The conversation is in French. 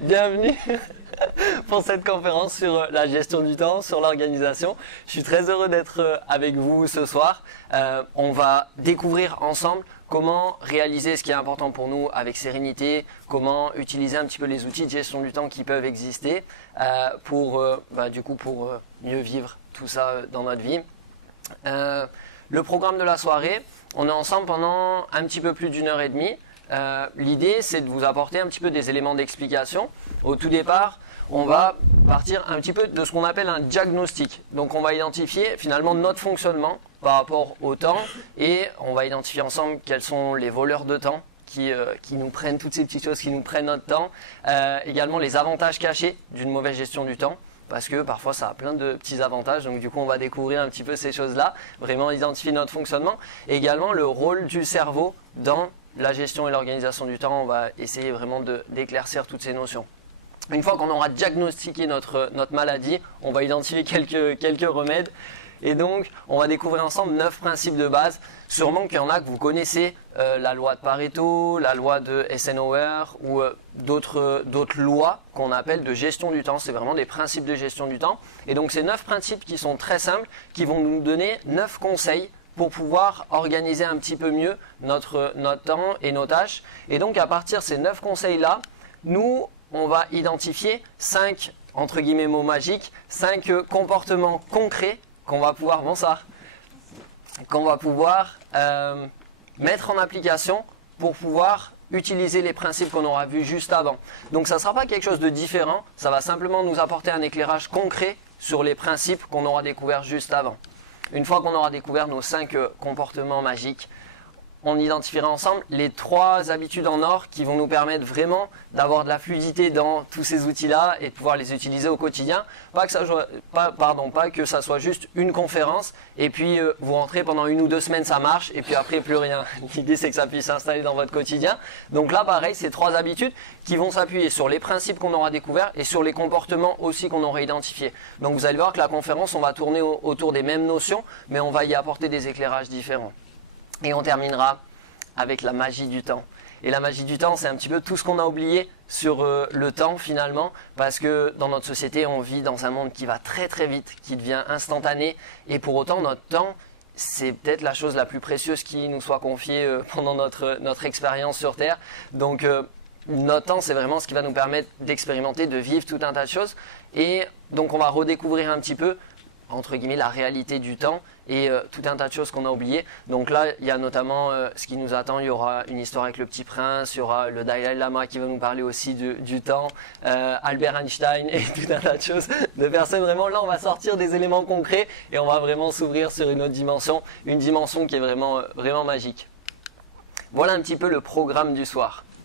Bienvenue pour cette conférence sur la gestion du temps, sur l'organisation. Je suis très heureux d'être avec vous ce soir. On va découvrir ensemble comment réaliser ce qui est important pour nous avec sérénité, comment utiliser un petit peu les outils de gestion du temps qui peuvent exister pour mieux vivre tout ça dans notre vie. Le programme de la soirée, on est ensemble pendant un petit peu plus d'une heure et demie. L'idée, c'est de vous apporter un petit peu des éléments d'explication. Au tout départ, on va partir un petit peu de ce qu'on appelle un diagnostic. Donc, on va identifier finalement notre fonctionnement par rapport au temps et on va identifier ensemble quels sont les voleurs de temps qui nous prennent toutes ces petites choses, qui nous prennent notre temps. Également, les avantages cachés d'une mauvaise gestion du temps. Parce que parfois ça a plein de petits avantages, donc du coup on va découvrir un petit peu ces choses-là, vraiment identifier notre fonctionnement. Et également le rôle du cerveau dans la gestion et l'organisation du temps, on va essayer vraiment d'éclaircir toutes ces notions. Une fois qu'on aura diagnostiqué notre maladie, on va identifier quelques remèdes. Et donc, on va découvrir ensemble 9 principes de base. Sûrement qu'il y en a que vous connaissez, la loi de Pareto, la loi de Eisenhower ou d'autres lois qu'on appelle de gestion du temps. C'est vraiment des principes de gestion du temps. Et donc, ces 9 principes qui sont très simples, qui vont nous donner 9 conseils pour pouvoir organiser un petit peu mieux notre temps et nos tâches. Et donc, à partir de ces 9 conseils-là, nous, on va identifier 5, entre guillemets, mots magiques, 5 comportements concrets qu'on va pouvoir, mettre en application pour pouvoir utiliser les principes qu'on aura vus juste avant. Donc ça ne sera pas quelque chose de différent, ça va simplement nous apporter un éclairage concret sur les principes qu'on aura découverts juste avant. Une fois qu'on aura découvert nos 5 comportements magiques, on identifiera ensemble les 3 habitudes en or qui vont nous permettre vraiment d'avoir de la fluidité dans tous ces outils-là et de pouvoir les utiliser au quotidien. Pas que ça soit juste une conférence et puis vous rentrez pendant 1 ou 2 semaines, ça marche et puis après plus rien. L'idée c'est que ça puisse s'installer dans votre quotidien. Donc là pareil, c'est 3 habitudes qui vont s'appuyer sur les principes qu'on aura découverts et sur les comportements aussi qu'on aura identifiés. Donc vous allez voir que la conférence, on va tourner autour des mêmes notions, mais on va y apporter des éclairages différents. Et on terminera avec la magie du temps. Et la magie du temps, c'est un petit peu tout ce qu'on a oublié sur le temps finalement, parce que dans notre société, on vit dans un monde qui va très très vite, qui devient instantané, et pour autant notre temps, c'est peut-être la chose la plus précieuse qui nous soit confiée pendant notre expérience sur Terre. Donc notre temps, c'est vraiment ce qui va nous permettre d'expérimenter, de vivre tout un tas de choses, et donc on va redécouvrir un petit peu, entre guillemets, la réalité du temps et tout un tas de choses qu'on a oubliées. Donc là, il y a notamment ce qui nous attend. Il y aura une histoire avec le Petit Prince, il y aura le Dalai Lama qui va nous parler aussi du temps, Albert Einstein et tout un tas de choses, de personnes. Vraiment, là, on va sortir des éléments concrets et on va vraiment s'ouvrir sur une autre dimension, une dimension qui est vraiment magique. Voilà un petit peu le programme du soir.